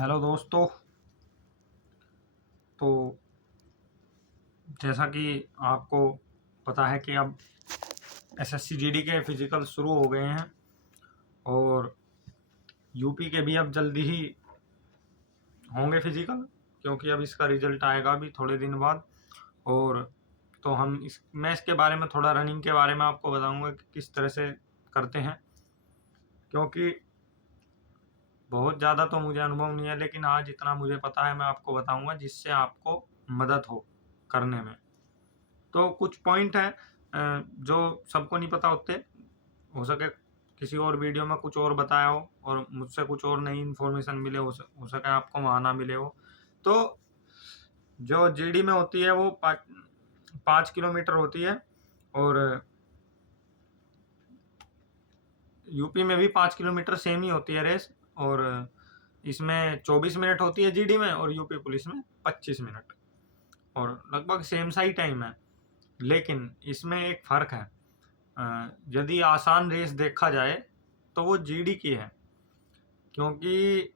Hello दोस्तों। तो जैसा कि आपको पता है कि अब एसएससी जीडी के फिजिकल शुरू हो गए हैं और यूपी के भी अब जल्दी ही होंगे फिजिकल, क्योंकि अब इसका रिजल्ट आएगा अभी थोड़े दिन बाद। और तो मैं इसके बारे में थोड़ा रनिंग के बारे में आपको बताऊंगा कि किस तरह से करते हैं, क्योंकि बहुत ज़्यादा तो मुझे अनुभव नहीं है, लेकिन आज इतना मुझे पता है मैं आपको बताऊंगा जिससे आपको मदद हो करने में। तो कुछ पॉइंट हैं जो सबको नहीं पता होते। हो सके किसी और वीडियो में कुछ और बताया हो और मुझसे कुछ और नई इन्फॉर्मेशन मिले, हो सके आपको वहाँ ना मिले हो। तो जो जीडी में होती है वो 5 किलोमीटर होती है और यूपी में भी 5 किलोमीटर सेम ही होती है रेस। और इसमें 24 मिनट होती है जीडी में और यूपी पुलिस में 25 मिनट, और लगभग सेम सा ही टाइम है। लेकिन इसमें एक फ़र्क है। यदि आसान रेस देखा जाए तो वो जीडी की है, क्योंकि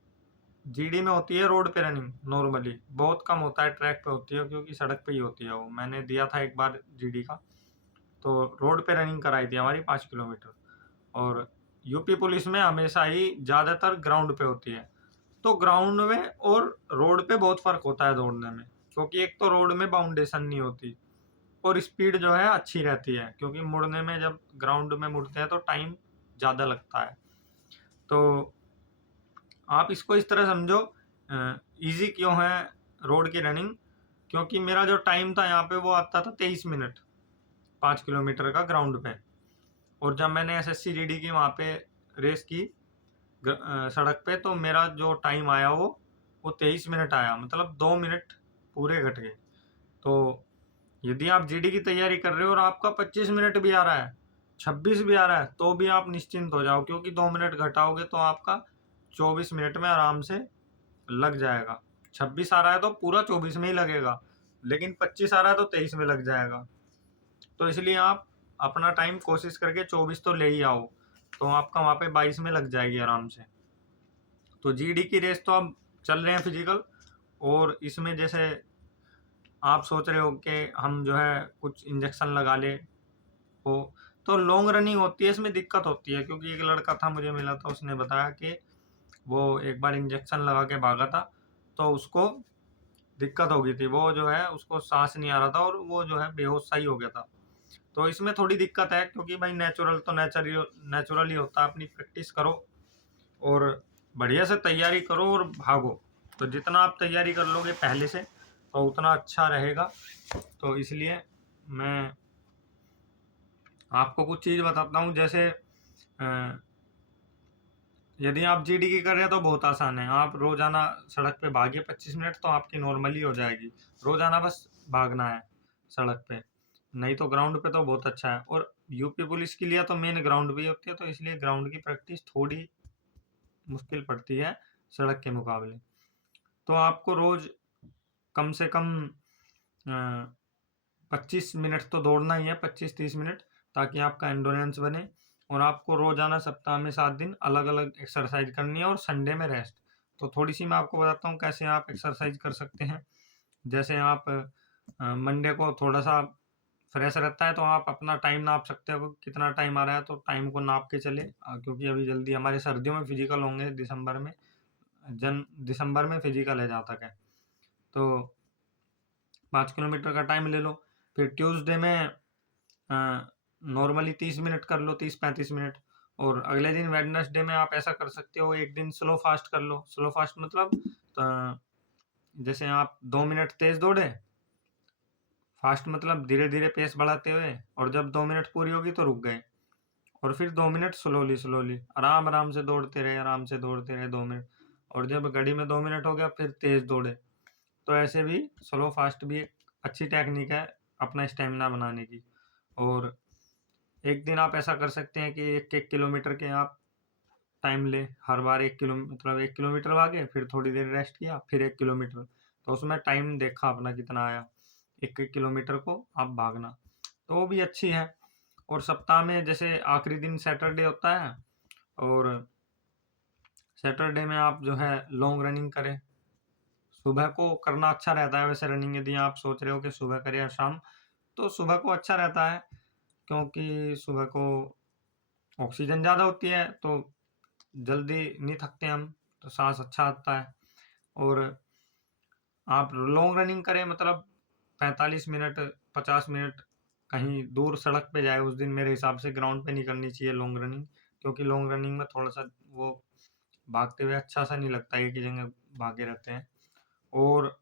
जीडी में होती है रोड पे रनिंग। नॉर्मली बहुत कम होता है ट्रैक पे होती है, क्योंकि सड़क पे ही होती है। वो मैंने दिया था एक बार जीडी का, तो रोड पे रनिंग कराई थी हमारी 5 किलोमीटर। और यूपी पुलिस में हमेशा ही ज़्यादातर ग्राउंड पे होती है। तो ग्राउंड में और रोड पे बहुत फ़र्क होता है दौड़ने में, क्योंकि एक तो रोड में बाउंडेशन नहीं होती और स्पीड जो है अच्छी रहती है, क्योंकि मुड़ने में जब ग्राउंड में मुड़ते हैं तो टाइम ज़्यादा लगता है। तो आप इसको इस तरह समझो, इजी क्यों है रोड की रनिंग, क्योंकि मेरा जो टाइम था यहाँ पे वो आता था 23 मिनट 5 किलोमीटर का ग्राउंड पे। और जब मैंने एसएससी जीडी की वहाँ पे रेस की सड़क पे, तो मेरा जो टाइम आया वो 23 मिनट आया, मतलब 2 मिनट पूरे घट गए। तो यदि आप जीडी की तैयारी कर रहे हो और आपका 25 मिनट भी आ रहा है, 26 भी आ रहा है, तो भी आप निश्चिंत हो जाओ, क्योंकि 2 मिनट घटाओगे तो आपका 24 मिनट में आराम से लग जाएगा। 26 आ रहा है तो पूरा 24 में ही लगेगा, लेकिन 25 आ रहा है तो 23 में लग जाएगा। तो इसलिए आप अपना टाइम कोशिश करके 24 तो ले ही आओ, तो आपका वहाँ पे 22 में लग जाएगी आराम से। तो जीडी की रेस तो अब चल रहे हैं फिजिकल, और इसमें जैसे आप सोच रहे हो कि हम जो है कुछ इंजेक्शन लगा ले हो, तो लॉन्ग रनिंग होती है, इसमें दिक्कत होती है। क्योंकि एक लड़का था मुझे मिला था, उसने बताया कि वो एक बार इंजेक्शन लगा के भागा था, तो उसको दिक्कत हो गई थी। वो जो है उसको सांस नहीं आ रहा था और वो जो है बेहोश सा ही हो गया था। तो इसमें थोड़ी दिक्कत है, क्योंकि भाई नेचुरल तो नेचुरल ही होता है। अपनी प्रैक्टिस करो और बढ़िया से तैयारी करो और भागो। तो जितना आप तैयारी कर लोगे पहले से तो उतना अच्छा रहेगा। तो इसलिए मैं आपको कुछ चीज़ बताता हूँ। जैसे यदि आप जीडी की कर रहे हैं तो बहुत आसान है। आप रोजाना सड़क पे भागिए 25 मिनट, तो आपकी नॉर्मली हो जाएगी। रोजाना बस भागना है सड़क पे, नहीं तो ग्राउंड पे तो बहुत अच्छा है। और यूपी पुलिस के लिए तो मेन ग्राउंड भी होती है, तो इसलिए ग्राउंड की प्रैक्टिस थोड़ी मुश्किल पड़ती है सड़क के मुकाबले। तो आपको रोज कम से कम 25 मिनट तो दौड़ना ही है, 25-30 मिनट, ताकि आपका एंडोरेंस बने। और आपको रोजाना सप्ताह में 7 दिन अलग अलग एक्सरसाइज करनी है और संडे में रेस्ट। तो थोड़ी सी मैं आपको बताता हूँ कैसे आप एक्सरसाइज कर सकते हैं। जैसे आप मंडे को थोड़ा सा फ्रेश रहता है, तो आप अपना टाइम नाप सकते हो, कितना टाइम आ रहा है तो टाइम को नाप के चले। क्योंकि अभी जल्दी हमारे सर्दियों में फिजिकल होंगे, दिसंबर में, दिसंबर में फिजिकल है जहाँ तक है। तो 5 किलोमीटर का टाइम ले लो। फिर ट्यूसडे में नॉर्मली 30 मिनट कर लो, 30-35 मिनट। और अगले दिन वेडनेसडे में आप ऐसा कर सकते हो, एक दिन स्लो फास्ट कर लो। स्लो फास्ट मतलब जैसे आप 2 मिनट तेज दौड़े, फास्ट मतलब धीरे धीरे पेस बढ़ाते हुए, और जब 2 मिनट पूरी होगी तो रुक गए, और फिर 2 मिनट स्लोली स्लोली आराम आराम से दौड़ते रहे, आराम से दौड़ते रहे 2 मिनट। और जब घड़ी में 2 मिनट हो गया फिर तेज दौड़े। तो ऐसे भी स्लो फास्ट भी एक अच्छी टेक्निक है अपना स्टेमिना बनाने की। और एक दिन आप ऐसा कर सकते हैं कि 1-1 किलोमीटर के आप टाइम ले। हर बार 1 किलो मतलब 1 किलोमीटर भागे, फिर थोड़ी देर रेस्ट किया, फिर 1 किलोमीटर। तो उसमें टाइम देखा अपना कितना आया, 1-1 किलोमीटर को आप भागना, तो वो भी अच्छी है। और सप्ताह में जैसे आखिरी दिन सैटरडे होता है, और सैटरडे में आप जो है लॉन्ग रनिंग करें। सुबह को करना अच्छा रहता है वैसे रनिंग, यदि आप सोच रहे हो कि सुबह करें या शाम, तो सुबह को अच्छा रहता है, क्योंकि सुबह को ऑक्सीजन ज़्यादा होती है तो जल्दी नहीं थकते हम, तो सांस अच्छा आता है। और आप लॉन्ग रनिंग करें, मतलब 45 मिनट 50 मिनट कहीं दूर सड़क पे जाए उस दिन, मेरे हिसाब से ग्राउंड पे नहीं करनी चाहिए लॉन्ग रनिंग, क्योंकि लॉन्ग रनिंग में थोड़ा सा वो भागते हुए अच्छा सा नहीं लगता, एक ही जगह भागे रहते हैं। और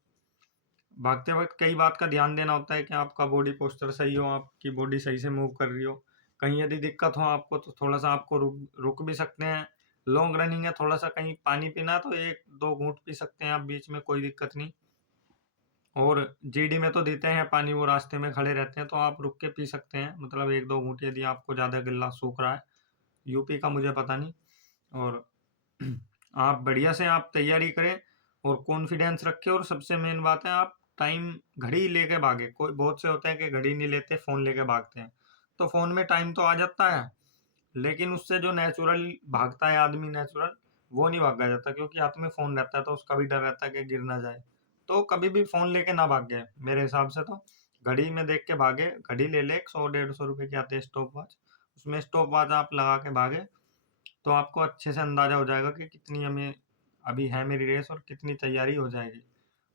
भागते वक्त कई बात का ध्यान देना होता है कि आपका बॉडी पोस्चर सही हो, आपकी बॉडी सही से मूव कर रही हो। कहीं यदि दिक्कत हो आपको तो थोड़ा सा आपको रुक भी सकते हैं। लॉन्ग रनिंग है, थोड़ा सा कहीं पानी पीना तो एक दो घूंट पी सकते हैं आप बीच में, कोई दिक्कत नहीं। और जीडी में तो देते हैं पानी, वो रास्ते में खड़े रहते हैं तो आप रुक के पी सकते हैं, मतलब एक दो घूंट यदि आपको ज़्यादा गिल्ला सूख रहा है। यूपी का मुझे पता नहीं। और आप बढ़िया से आप तैयारी करें और कॉन्फिडेंस रखें, और सबसे मेन बात है आप टाइम घड़ी लेके भागे। कोई बहुत से होते हैं कि घड़ी नहीं लेते, फ़ोन लेके भागते हैं, तो फ़ोन में टाइम तो आ जाता है, लेकिन उससे जो नेचुरल भागता है आदमी नेचुरल, वो नहीं भागा जाता, क्योंकि हाथ में फ़ोन रहता है तो उसका भी डर रहता है कि गिर ना जाए। तो कभी भी फ़ोन लेके ना भागे, मेरे हिसाब से तो घड़ी में देख के भागे। घड़ी ले ले, 100-150 रुपए की आती है स्टॉप वॉच, उसमें स्टॉप वॉच आप लगा के भागे, तो आपको अच्छे से अंदाज़ा हो जाएगा कि कितनी हमें अभी है मेरी रेस और कितनी तैयारी हो जाएगी।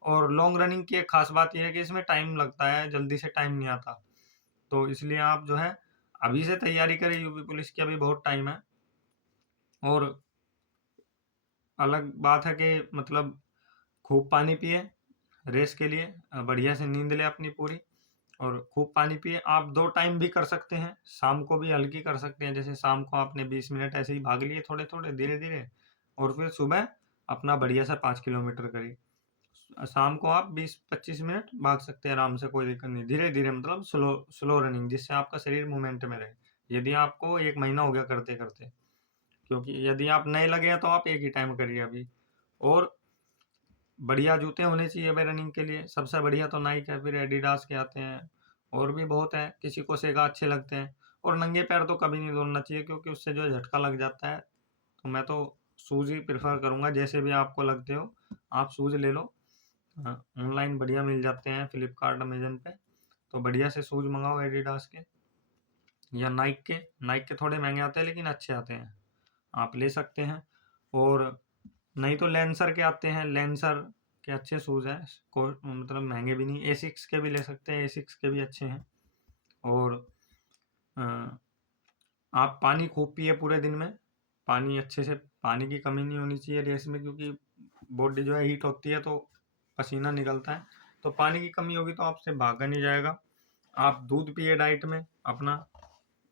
और लॉन्ग रनिंग की एक ख़ास बात ये है कि इसमें टाइम लगता है, जल्दी से टाइम नहीं आता। तो इसलिए आप जो है अभी से तैयारी करें, यूपी पुलिस की अभी बहुत टाइम है। और अलग बात है कि मतलब खूब पानी पिए रेस के लिए, बढ़िया से नींद लें अपनी पूरी, और खूब पानी पिए। आप 2 टाइम भी कर सकते हैं, शाम को भी हल्की कर सकते हैं, जैसे शाम को आपने 20 मिनट ऐसे ही भाग लिए थोड़े-थोड़े, धीरे-धीरे, और फिर सुबह अपना बढ़िया सा 5 किलोमीटर करिए। शाम को आप 20-25 मिनट भाग सकते हैं आराम से, कोई दिक्कत नहीं। धीरे-धीरे मतलब स्लो स्लो रनिंग, जिससे आपका शरीर मूवमेंट में रहे। यदि आपको 1 महीना हो गया करते-करते, क्योंकि यदि आप नए लगे हैं तो आप एक ही टाइम करिए अभी। और बढ़िया जूते होने चाहिए भाई रनिंग के लिए, सबसे बढ़िया तो नाइक है, फिर एडिडास के आते हैं, और भी बहुत है, किसी को सेगा अच्छे लगते हैं। और नंगे पैर तो कभी नहीं दौड़ना चाहिए, क्योंकि उससे जो है झटका लग जाता है। तो मैं तो शूज़ ही प्रेफर करूँगा, जैसे भी आपको लगते हो आप शूज़ ले लो। ऑनलाइन बढ़िया मिल जाते हैं फ्लिपकार्ट अमेजन पे, तो बढ़िया से शूज़ मंगाओ एडिडास के या नाइक के थोड़े महंगे आते हैं लेकिन अच्छे आते हैं, आप ले सकते हैं। और नहीं तो लेंसर के आते हैं, लेंसर के अच्छे शूज़ हैं, मतलब महंगे भी नहीं। एसिक्स के भी ले सकते हैं, एसिक्स के भी अच्छे हैं। और अ, आप पानी खूब पिए पूरे दिन में, पानी अच्छे से, पानी की कमी नहीं होनी चाहिए रेस में, क्योंकि बॉडी जो है हीट होती है तो पसीना निकलता है, तो पानी की कमी होगी तो आपसे भागा नहीं जाएगा। आप दूध पिए डाइट में अपना,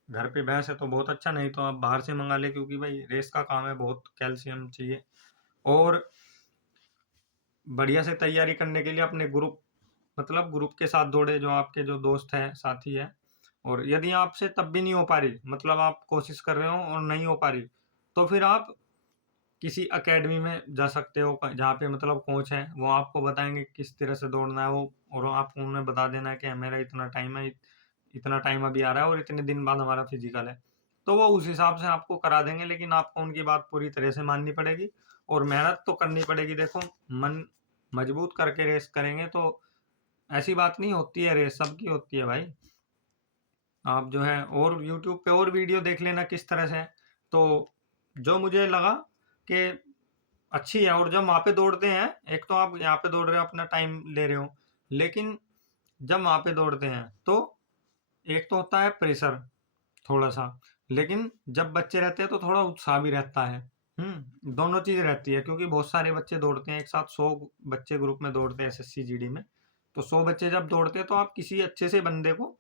घर पे भैंस है तो बहुत अच्छा, नहीं तो आप बाहर से मंगा ले, क्योंकि भाई रेस का काम है, बहुत कैल्शियम चाहिए। और बढ़िया से तैयारी करने के लिए अपने ग्रुप, मतलब ग्रुप के साथ दौड़े, जो आपके जो दोस्त है साथी है। और यदि आपसे तब भी नहीं हो पा रही, मतलब आप कोशिश कर रहे हो और नहीं हो पा रही, तो फिर आप किसी एकेडमी में जा सकते हो, जहाँ पे मतलब कोच है, वो आपको बताएंगे किस तरह से दौड़ना है वो, और आपको उन्हें बता देना है कि मेरा इतना टाइम है, इतना टाइम अभी आ रहा है और इतने दिन बाद हमारा फिजिकल है, तो वो उस हिसाब से आपको करा देंगे। लेकिन आपको उनकी बात पूरी तरह से माननी पड़ेगी और मेहनत तो करनी पड़ेगी। देखो, मन मजबूत करके रेस करेंगे तो ऐसी बात नहीं होती है, रेस सबकी होती है भाई। आप जो है और यूट्यूब पे और वीडियो देख लेना किस तरह से है। तो जो मुझे लगा कि अच्छी है, और जब वहाँ पे दौड़ते हैं, एक तो आप यहाँ पे दौड़ रहे हो अपना टाइम ले रहे हो, लेकिन जब वहाँ पे दौड़ते हैं तो एक तो होता है प्रेशर थोड़ा सा, लेकिन जब बच्चे रहते हैं तो थोड़ा उत्साह भी रहता है। दोनों चीज़ रहती है, क्योंकि बहुत सारे बच्चे दौड़ते हैं एक साथ, 100 बच्चे ग्रुप में दौड़ते हैं एसएससी जीडी में। तो 100 बच्चे जब दौड़ते हैं तो आप किसी अच्छे से बंदे को,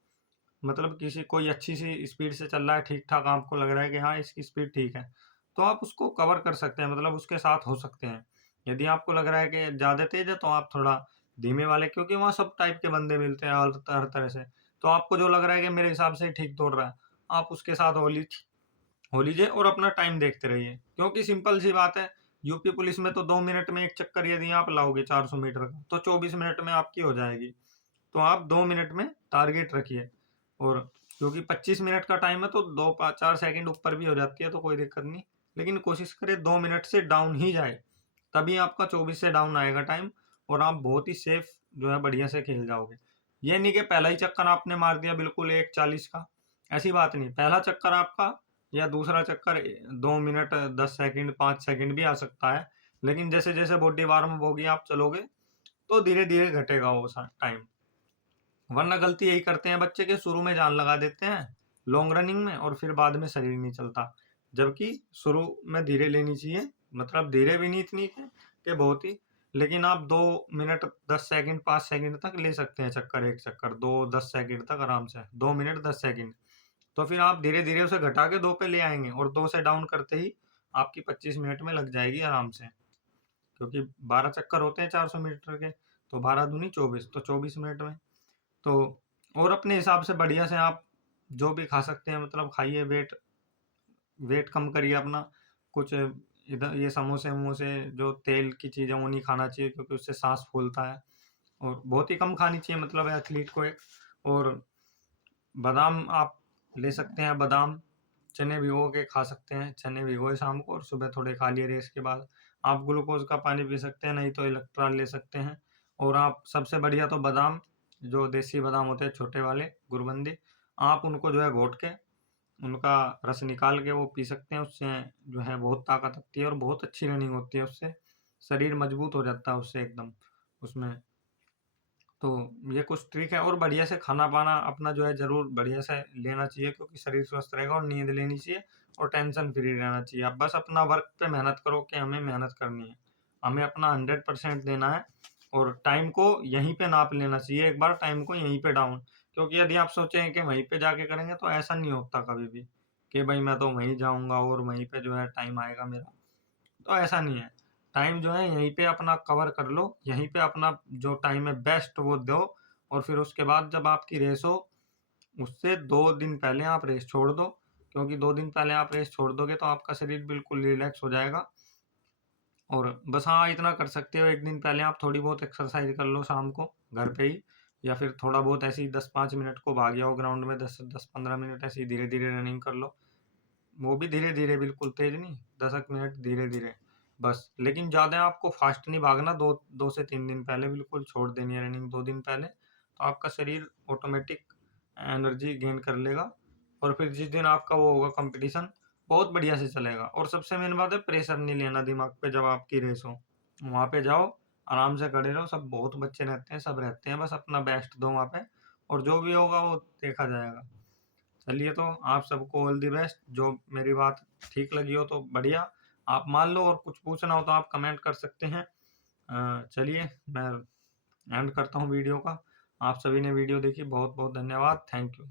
मतलब किसी कोई अच्छी सी स्पीड से चल रहा है, ठीक ठाक आपको लग रहा है कि हाँ इसकी स्पीड ठीक है, तो आप उसको कवर कर सकते हैं, मतलब उसके साथ हो सकते हैं। यदि आपको लग रहा है कि ज़्यादा तेज है तो आप थोड़ा धीमे वाले, क्योंकि वहाँ सब टाइप के बंदे मिलते हैं हर तरह से, तो आपको जो लग रहा है कि मेरे हिसाब से ठीक दौड़ रहा है, आप उसके साथ हो लीजिए और अपना टाइम देखते रहिए। क्योंकि सिंपल सी बात है, यूपी पुलिस में तो 2 मिनट में एक चक्कर यदि आप लाओगे 400 मीटर का, तो 24 मिनट में आपकी हो जाएगी। तो आप 2 मिनट में टारगेट रखिए। और क्योंकि 25 मिनट का टाइम है तो 2-4 सेकंड ऊपर भी हो जाती है तो कोई दिक्कत नहीं, लेकिन कोशिश करें 2 मिनट से डाउन ही जाए, तभी आपका 24 से डाउन आएगा टाइम और आप बहुत ही सेफ जो है बढ़िया से खेल जाओगे। ये नहीं कि पहला ही चक्कर आपने मार दिया बिल्कुल 1:40 का, ऐसी बात नहीं। पहला चक्कर आपका या दूसरा चक्कर 2 मिनट 10 सेकंड 5 सेकंड भी आ सकता है, लेकिन जैसे-जैसे बॉडी वार्म अप होगी आप चलोगे, तो धीरे-धीरे घटेगा वो टाइम। वरना गलती यही करते हैं बच्चे के, शुरू में जान लगा देते हैं लॉन्ग रनिंग में और फिर बाद में शरीर नहीं चलता। जबकि शुरू में धीरे लेनी चाहिए, मतलब धीरे भी नहीं इतनी कि बहुत ही, लेकिन आप 2 मिनट 10 सेकंड 5 सेकंड तक ले सकते हैं चक्कर, एक चक्कर 2-10 सेकंड तक आराम से, 2 मिनट 10 सेकंड। तो फिर आप धीरे-धीरे उसे घटा के 2 पे ले आएँगे और 2 से डाउन करते ही आपकी 25 मिनट में लग जाएगी आराम से। क्योंकि 12 चक्कर होते हैं 400 मीटर के, तो 12 दूनी 24, तो 24 मिनट में। तो और अपने हिसाब से बढ़िया से आप जो भी खा सकते हैं मतलब खाइए, वेट वेट कम करिए अपना। कुछ इधर ये समोसे-वमोसे जो तेल की चीज़ें वो नहीं खाना चाहिए, क्योंकि उससे साँस फूलता है और बहुत ही कम खानी चाहिए मतलब एथलीट को एक। और बादाम आप ले सकते हैं, बादाम, चने भिगो के खा सकते हैं, चने भिगोए शाम को और सुबह थोड़े खा लिए रेस के बाद। आप ग्लूकोज़ का पानी पी सकते हैं, नहीं तो इलेक्ट्रॉल ले सकते हैं। और आप सबसे बढ़िया तो बादाम, जो देसी बादाम होते हैं छोटे वाले गुरबंदी, आप उनको जो है घोट के उनका रस निकाल के वो पी सकते हैं। उससे जो है बहुत ताकत आती है और बहुत अच्छी रनिंग होती है उससे। शरीर मजबूत हो जाता है उससे एकदम उसमें। तो ये कुछ ट्रिक है और बढ़िया से खाना-पाना अपना जो है ज़रूर बढ़िया से लेना चाहिए, क्योंकि शरीर स्वस्थ रहेगा और नींद लेनी चाहिए और टेंशन फ्री रहना चाहिए। आप बस अपना वर्क पे मेहनत करो कि हमें मेहनत करनी है। हमें अपना 100% देना है और टाइम को यहीं पे नाप लेना चाहिए, एक बार टाइम को यहीं पे डाउन। क्योंकि यदि आप सोचें कि वहीं पे जाके करेंगे तो ऐसा नहीं होता कभी भी, कि भई मैं तो वहीं जाऊँगा और वहीं पे जो है टाइम आएगा मेरा। तो ऐसा नहीं है। टाइम जो है यहीं पे अपना कवर कर लो, यहीं पे अपना जो टाइम है बेस्ट वो दो और फिर उसके बाद जब आपकी रेस हो, उससे 2 दिन पहले आप रेस छोड़ दो। क्योंकि 2 दिन पहले आप रेस छोड़ दोगे तो आपका शरीर बिल्कुल रिलैक्स हो जाएगा। और बस हाँ, इतना कर सकते हो, 1 दिन पहले आप थोड़ी बहुत एक्सरसाइज़ कर लो शाम को घर पे ही, या फिर थोड़ा बहुत ऐसे ही 10-5 मिनट को भाग जाओ ग्राउंड में, 10-15 मिनट ऐसे ही धीरे-धीरे रनिंग कर लो। वो भी धीरे-धीरे, बिल्कुल तेज़ नहीं, 10 एक मिनट धीरे-धीरे बस। लेकिन ज़्यादा आपको फ़ास्ट नहीं भागना, 2 से 3 दिन पहले बिल्कुल छोड़ देनी है रनिंग, 2 दिन पहले, तो आपका शरीर ऑटोमेटिक एनर्जी गेन कर लेगा और फिर जिस दिन आपका वो होगा कॉम्पिटिशन, बहुत बढ़िया से चलेगा। और सबसे मेन बात है, प्रेशर नहीं लेना दिमाग पे जब आपकी रेस हो। वहाँ पे जाओ, आराम से खड़े रहो, सब बहुत बच्चे रहते हैं, सब रहते हैं, बस अपना बेस्ट दो वहाँ पे और जो भी होगा वो देखा जाएगा। चलिए, तो आप सबको ऑल द बेस्ट। जो मेरी बात ठीक लगी हो तो बढ़िया, आप मान लो, और कुछ पूछना हो तो आप कमेंट कर सकते हैं। चलिए, मैं एंड करता हूँ वीडियो का। आप सभी ने वीडियो देखी, बहुत-बहुत धन्यवाद। Thank you.